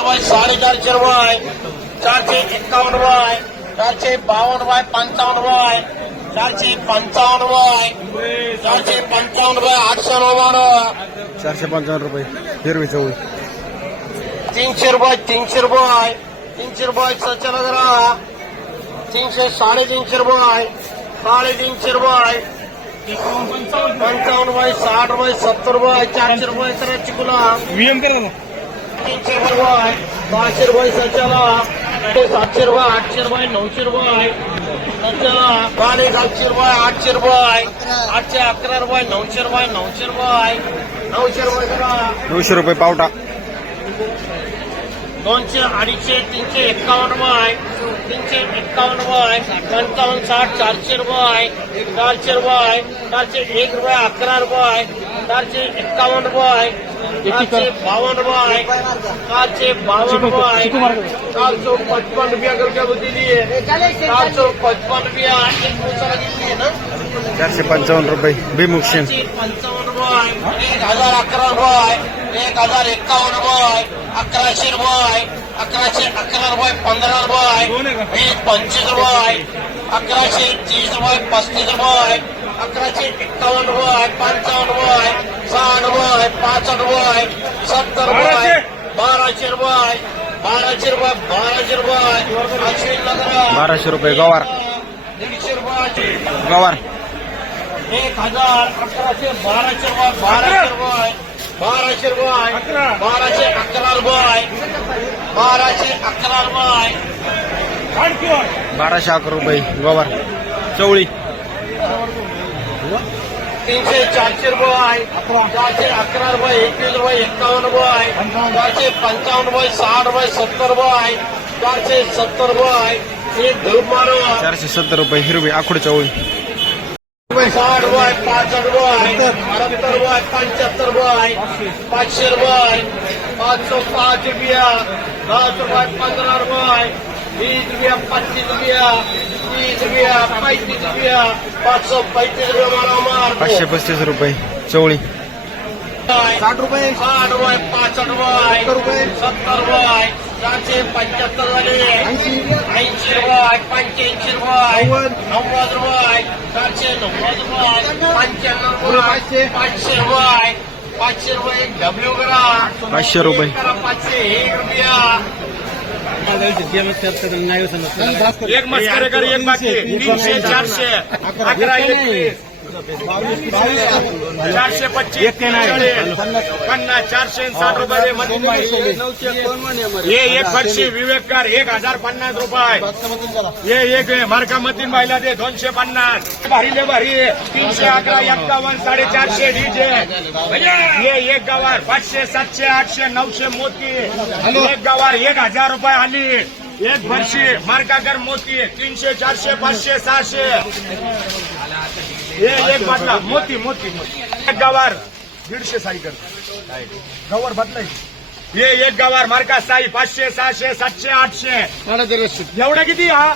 रुपये साडेचारशे रुपये चारशे एक्कावन्न रुपये चारशे बावन्न रुपये पंचावन्न रुपये चारशे पंचावन्न रुपये चारशे पंचावन्न रुपये आठशे नव्वद चारशे पंचावन्न रुपये हिरवी चवळी. तीनशे रुपये तीनशे रुपये तीनशे रुपये सच्चा नगरा तीनशे साडेतीनशे रुपये साडेतीनशे रुपये पंचावन्न रुपये साठ रुपये सत्तर रुपये चारशे रुपये तर चिकुला. करा ना? तीनशे रुपये पाचशे रुपये सच्याला सातशे रुपये आठशे रुपये नऊशे रुपये सच्याला पाणी सातशे रुपये आठशे रुपये आठशे अकरा रुपये नऊशे रुपये नऊशे रुपये नऊशे रुपये नऊशे रुपये पावटा. दोनशे अडीचशे तीनशे एक्कावन्न रुपये तीनशे एक्कावन्न रुपये पंचावन्न साठ चारशे रुपये चारशे रुपये चारशे एक रुपये अकरा रुपये चारशे एक्कावन्न रुपये चारशे बावन्न रुपये चारशे बावन्न रुपये चार सौ पचपन रुपया करके दिली है चार सौ पचपन रुपया आहे. ना चारशे पंचावन्न रुपये. शेण चारशे पंचावन्न रुपये एक हजार अकरा रुपये एक हजार एक्कावन्न रुपये अकराशे रुपये अकराशे अकरा रुपये पंधरा रुपये एक पंचवीस रुपये अकराशे तीस रुपये पस्तीस रुपये अकराशे एक्कावन्न रुपये पंचावन्न रुपये साठ रुपये पासष्ट रुपये सत्तर रुपये बाराशे। रुपये बाराशे रुपये बाराशे रुपये अश्विन नगर बाराशे रुपये गवार. दीडशे रुपये गवार. एक हज़ार अकराशे बाराशे रुपये बाराशे रुपये बाराशे रुपये बाराशे अकरा रुपये बाराशे अकरा रुपये. बाराशे अकरा रुपये गवार. चवळी. तीनशे चारशे रुपये चारशे अकरा रुपये एकवीस रुपये एक्कावन्न रुपये चारशे पंचावन्न रुपये साठ रुपये सत्तर रुपये चारशे सत्तर रुपये एक धूप मारो. चारशे सत्तर रुपये हिरवी आखूड चवळी साठ रुपये पासष्ट रुपये सत्तर रुपये पंच्याहत्तर रुपये पाचशे रुपये पाच सौ पाच रुपया. दस रुपये पंधरा रुपये वीस रुपया पच्चीस रुपया. तीस रुपया पैंतीस रुपया पाच सौ पैंतीस रुपये मला मार पाचशे पस्तीस रुपये. चवळी. साठ रुपये. साठ रुपये पासष्ट रुपये. रुपये. सत्तर रुपये. चारशे पंच्याहत्तर झाले ऐंशी. रुपये पंच्याऐंशी रुपये. नव्वद. रुपये. चारशे नव्वद रुपये. पंच्याण्णव रुपये. पाचशे. रुपये. पाचशे रुपये. डब्ल्यू करा. पाचशे रुपये. पाचशे. एक रुपया. एक मस्करे कर एक बाकी तीनशे चारशे अकरा एकवीस चारशे पच्चीस पन्नास चारशे साठ रुपये. हे एक फरशी विवेककर एक हजार पन्नास रुपये. हे एक मार्का मतीन बाईला दे दोनशे पन्नास. भारी ले भारी. तीनशे अकरा एक्कावन्न साडेचारशे डीजे. हे एक गवार पाचशे सातशे आठशे नऊशे मोती. एक गवार एक हजार रुपये आली. एक फरशी मार्काकर मोती तीनशे चारशे पाचशे सहाशे. एक बाटला मोती मोती मोती. एक गवार दीडशे साई कर गवार बदलाय हे एक गवार मार्का साई पाचशे सहाशे सातशे आठशे. एवढा किती हा?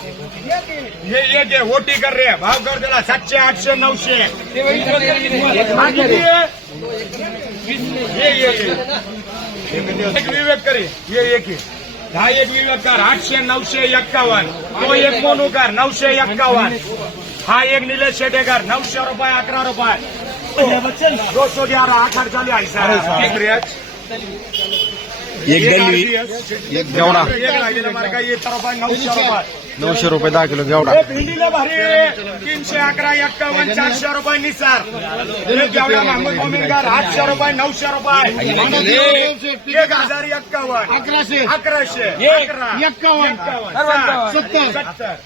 हे एक आहे ओटी कर रे. भाव कर त्याला सातशे आठशे नऊशे. हे एक एक विवेक करे हे एक आहे. दहा एक विवेक कर आठशे नऊशे एक्कावन्न. तो एक मोनूकर नऊशे एक्कावन्न. हा एक निलेश शेटेकर नऊशे रुपये अकरा रुपये. दो सौ ग्यारह आठ चाली एक दलवी एक एक नऊशे रुपये. नऊशे रुपये दहा किलो घेवडा हे भेंडीला भारी तीनशे अकरा एक्कावन्न चारशे रुपये निसार. जेवढा महमूद मोमिनकर आठशे रुपये नऊशे रुपये. एक हजार एक्कावन्न. अकराशे. अकराशे. अकरा. एक्कावन्न. सत्तर.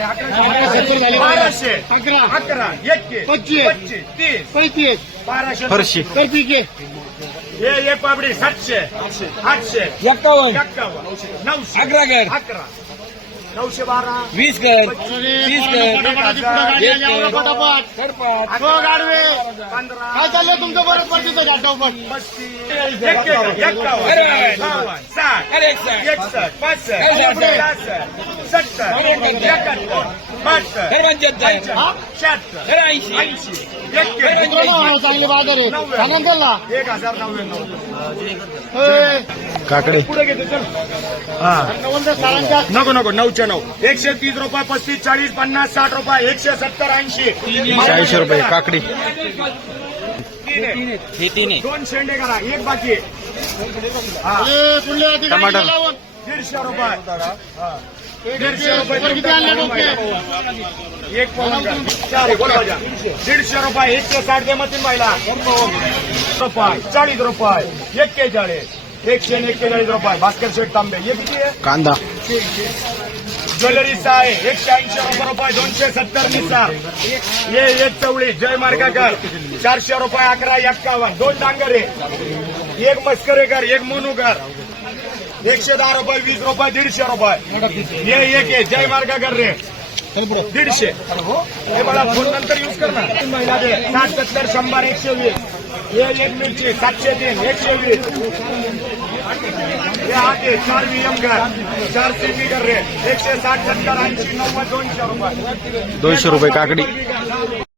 अकराशे. बाराशे अकरा. अकरा. एक पच्चीस. पच्चीस. तीस. पैतीस. बाराशे. फरशी. हे एक पापडी सातशे. आठशे. एक्कावन्न. एक्कावन्न. नऊशे. अकरा कर. अकरा. नऊशे बारा वीस कर तीस गाडवे. पंधरा काय चाललंय तुमचं ऐंशी. एक के चांगले बाजार आहे. आनंद झाला एक हजार नव्याण्णव. काकडे. पुढे घेतो चल. हा. नको नको नऊच्या नऊ. एकशे तीस रुपये पस्तीस चाळीस पन्नास साठ रुपये एकशे सत्तर ऐंशी. चाळीस रुपये काकडी. तीन आहे. तीन दोन शेंडे करा एक बाकी आहे. टमाटर. दीडशे रुपये. हा. दीडशे रुपये? एक. चार भाज्या. दीडशे रुपये एकशे साठ दे मतीन बायला रुपये. चाळीस रुपये. एक्केचाळीस एकशे आणि एक्केचाळीस रुपये भास्कर शेठ तांबे. हे किती आहे? कांदा. ज्वेलरीचा आहे. एकशे ऐंशी रुपये रुपये दोनशे सत्तर निसार ये एक चवळी. जय मार्गाकर. चारशे रुपये अकरा एक्कावन्न. दोन डांगर एक मस्करेकर एक मोनूकर. एकशे दहा रुपये वीस रुपये दीडशे रुपये. ये एक आहे. जय मार्गाकर रे. दीडशे. हे मला फोन नंतर युज कर ना महिला साठ सत्तर शंभर एकशे वीस. हे एक मिरची सातशे तीन एकशे वीस हे आहे चार वियम कर चार सीपी कर रे एकशे साठ सत्तर ऐंशी नव्वद दोनशे रुपये दोनशे रुपये काकडी